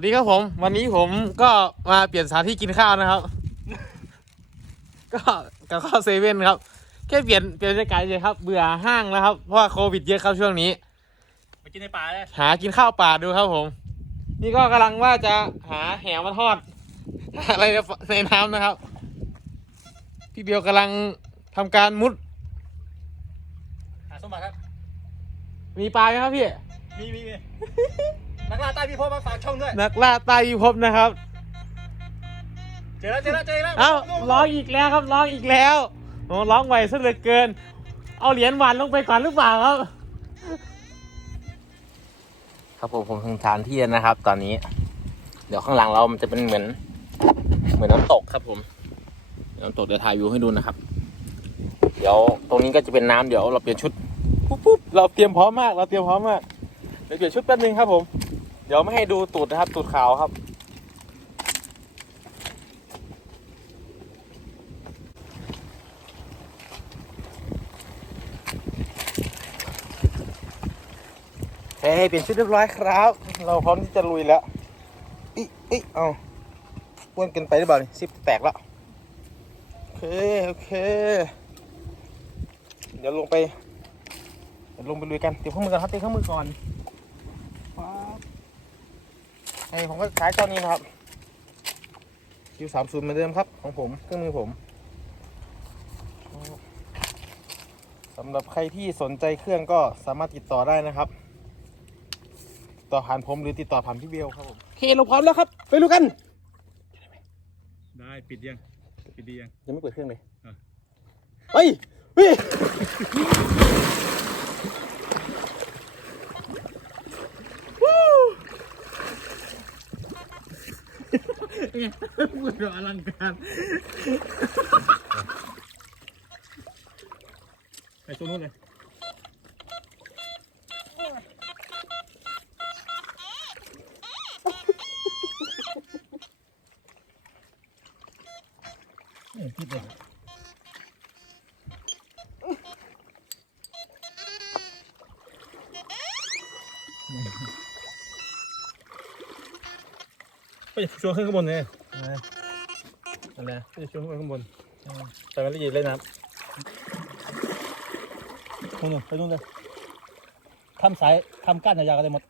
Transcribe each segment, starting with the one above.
วัสดีครับผม วันนี้ผมก็มาเปลี่ยนสถานที่กินข้าวนะครับ ก็กับข้าวเซเว่นครับ แค่เปลี่ยนเปลี่ยนบรรยากาศเฉยครับ เบื่อห้างนะครับ เพราะว่าโควิดเยอะครับช่วงนี้ ไปกินในป่าเลยหากินข้าวป่าดูครับผม นี่ก็กำลังว่าจะหาแหมาทอด อะไรในน้ำนะครับ พี่เบียวกำลังทำการมุด หาสมบัติครับ มีปลาไหมครับพี่ มีมีมี นักล่าใต้พิภพมาฝากช่องด้วย นักล่าใต้พิภพนะครับ เจอแล้วเจอแล้วเจอแล้วเอ้าร้องอีกแล้วครับร้องอีกแล้วโอ้ร้องไวซะเหลือเกิน เอาเหรียญหวานลงไปก่อนหรือเปล่าครับ ครับผมผมถึงฐานที่แล้วนะครับ ตอนนี้ เดี๋ยวข้างหลังเรามันจะเป็นเหมือน เหมือนน้ำตกครับผมน้ำตกเดี๋ยวถ่ายวิวให้ดูนะครับ เดี๋ยวตรงนี้ก็จะเป็นน้ำเดี๋ยวเราเปลี่ยนชุดปุ๊บปุ๊บเราเตรียมพร้อมมาก เราเตรียมพร้อมมากเดี๋ยวเปลี่ยนชุดแป๊บนึงครับผมเดี๋ยวไม่ให้ดูตูดนะครับ ตูดขาวครับ เฮ้ยเปลี่ยนชุดเรียบร้อยครับ เราพร้อมที่จะลุยแล้วอีอีเอาป้วนกินไปหรือเปล่านี่ซิปแตกแล้ว โอเค โอเค เดี๋ยวลงไป เดี๋ยวลงไปลุยกัน เตรียมเครื่องมือกันครับ เตรียมเครื่องมือก่อนป๊าบไอ้ผมก็ใช้เจ้านี้นะครับคิวสามศูนย์เหมือนเดิมครับ ของผมเครื่องมือผมสำหรับใครที่สนใจเครื่องก็สามารถติดต่อได้นะครับติดต่อผ่านผมหรือติดต่อผ่านพี่เบลครับผมโอเคเราพร้อมแล้วครับ ไปดูกันได้ปิดยังปิดดียังยังไม่เปิดเครื่องเลยอะเฮ้ยเฮ้ย พูดแบบอลังการไปตัวนู้นเลยนี่คิดเลย ไปชวนขึ้นข้างบนเลยอะไรไปชวนขึ้นไปข้างบนแต่ไม่ได้ยินเล่นน้ำนู่นๆไปนู่นเลยทำสายทำก้านยาวๆกันเลยหมด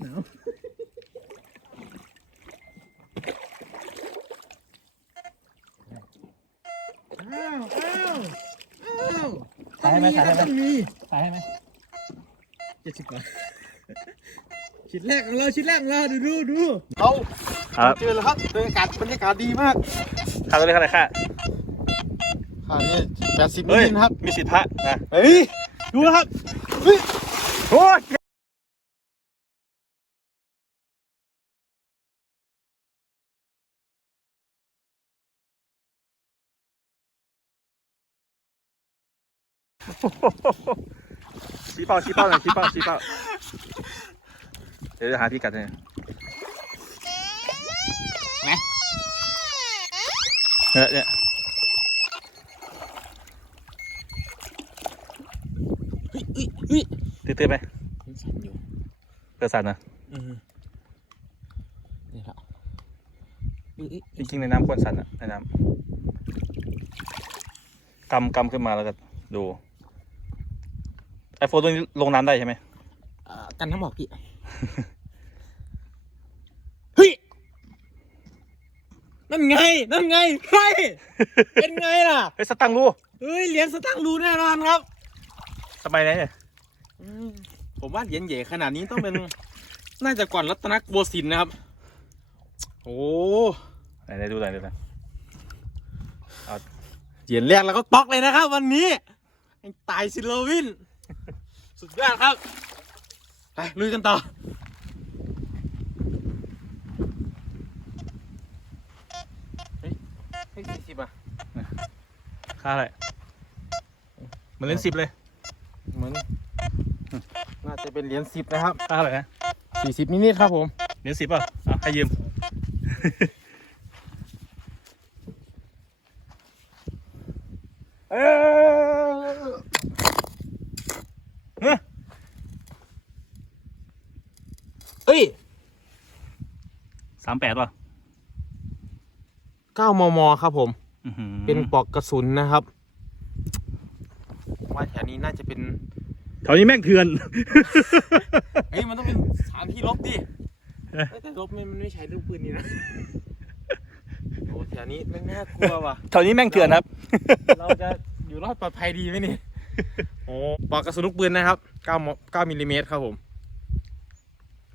หนาวถ่ายให้ไหมถ่ายให้ไหมถ่ายให้ไหมเจ็ดสิบบาท ชิ้นแรกของเราชิ้นแรกของเราดูดูดูเอาครับ เจอแล้วครับบรรยากาศบรรยากาศดีมากค่าตัวเลขเท่าไหร่ค่าค่ะนี่แปดสิบเฮ้ยมิลครับมีสิทธิ์พระนะเฮ้ยดูนะครับเฮ้ยโอ้ยชี้เป้าชี้เป้าหน่อยชี้เป้าชี้เป้าเดี๋ยวจะหาที่กัดเนี่ยไหนเนี่ยเนี่ยเฮ้ยเฮ้ยเฮ้ยตื้อๆไหมมันสั่นอยู่เปิดสั่นนะอืมนี่ครับเฮ้ยเฮ้ยจริงๆในน้ำควรสั่นอะในน้ำกำกำขึ้นมาแล้วก็ดูไอโฟนตัวนี้ลงน้ำได้ใช่ไหมอ่า กันน้ำหมอกพี่ เฮ้ย นั่นไง นั่นไงเฮ้ยเป็นไงล่ะ เฮ้ยสตังค์รู้เฮ้ย เหรียญสตางค์รูแน่นอนครับสมัยไหนเนี่ยอืมผมว่าเหรียญใหญ่ขนาดนี้ต้องเป็น น่าจะก่อนรัตนโกสินทร์นะครับ โอ้ไหนไหนดูหน่อยดูหน่อยเหรียญแรกแล้วก็ตอกเลยนะครับ วันนี้ไอ้ตายซิโลวิน สุดยอดครับ ไปลุยกันต่อเฮ้ยเฮ้ยสี่สิบอะค่าอะไรเหมันเล่นสิบเลยเหมือนน่าจะเป็นเหรียญสิบนะครับค่าอะไรนะสี่สิบนิดๆครับผมเหรียญสิบป่ะอะให้ยืม เออ เฮ้ย เอ้ยามแปดป่ะ9มมครับผมอื้อหือเป็นปลอกกระสุนนะครับว่าแถวนี้น่าจะเป็นแถวนี้แม่งเถื่อน เฮ้ยมันต้องเป็นสถานที่ลบดิเอ้ยแต่ลบไม่มันไม่ใช้ลูกปืนนี่นะโอ้แถวนี้ไม่น่ากลัวว่ะ แถวนี้แม่งเถื่อนครับ เราจะอยู่รอดปลอดภัยดีไหมนี่ โอ้ปลอกกระสุนลูกปืนนะครับ9ม9มิลลิเมตรครับผม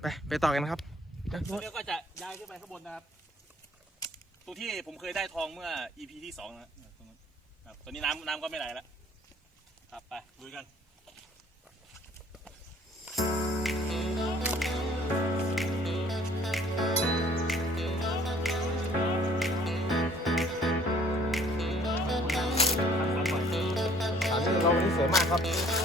ไป ไปต่อกันครับ เรื่องก็จะย้ายขึ้นไปข้างบนนะครับตรงที่ผมเคยได้ทองเมื่อ EP ที่สองนะตรงนั้นครับตอนนี้น้ำน้ำก็ไม่ไหลแล้ว ครับไปลุยกันสถานที่เราวันนี้สวยมากครับ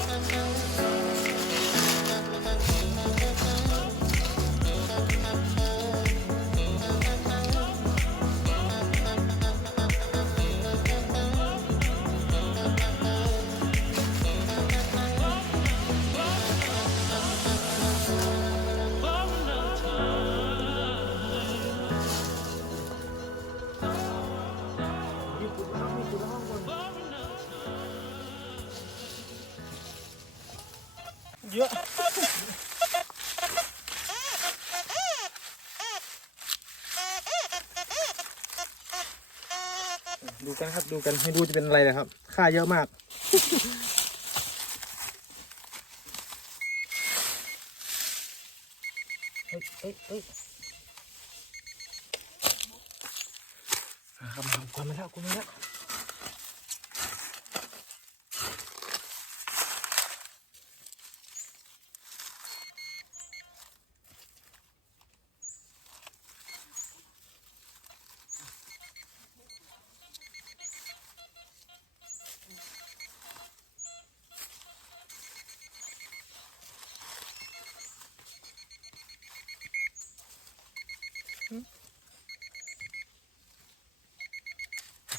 ดูกันครับดูกันให้ดูจะเป็นอะไรนะครับ ค่าเยอะมากเฮ้ยเฮ้ยเฮ้ยครับมาควันมาแล้วควันมาแล้ว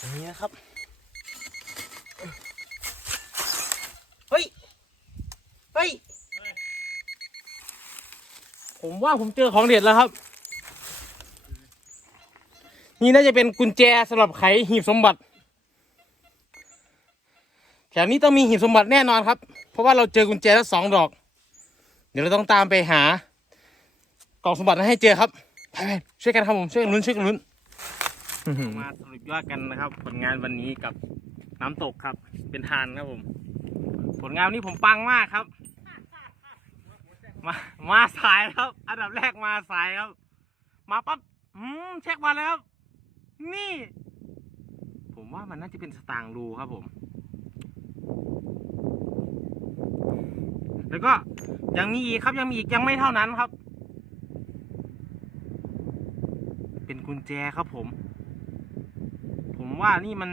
รงนี้นะครับ เฮ้ย เฮ้ย ผมว่าผมเจอของเด็ดแล้วครับ นี่น่าจะเป็นกุญแจสำหรับไขหีบสมบัติ แถวนี้ต้องมีหีบสมบัติแน่นอนครับ เพราะว่าเราเจอกุญแจแล้วสองดอก เดี๋ยวเราต้องตามไปหากล่องสมบัตินั้นให้เจอครับไปไปช่วยกันครับผมช่วยกันลุ้นช่วยกันลุ้น มาสรุปยอดกันนะครับ ผลงานวันนี้กับน้ำตกครับ เป็นทานครับผม ผลงานนี้ผมปังมากครับ มามาสายครับ อันดับแรกมาสายครับ มาปั๊บอืมเช็ควันแล้วครับ นี่ ผมว่ามันน่าจะเป็นสตางค์รูครับผม แล้วก็ยังมีอีกครับยังมีอีกยังไม่เท่านั้นครับ เป็นกุญแจครับผม ผมว่านี่มัน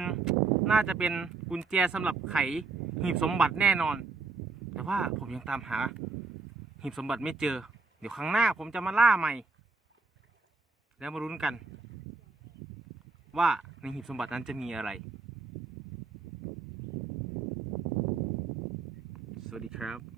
น่าจะเป็นกุญแจสำหรับไขหีบสมบัติแน่นอน แต่ว่าผมยังตามหา หีบสมบัติไม่เจอ เดี๋ยวครั้งหน้าผมจะมาล่าใหม่ แล้วมารุ้นกัน ว่าในหีบสมบัตินั้นจะมีอะไร สวัสดีครับ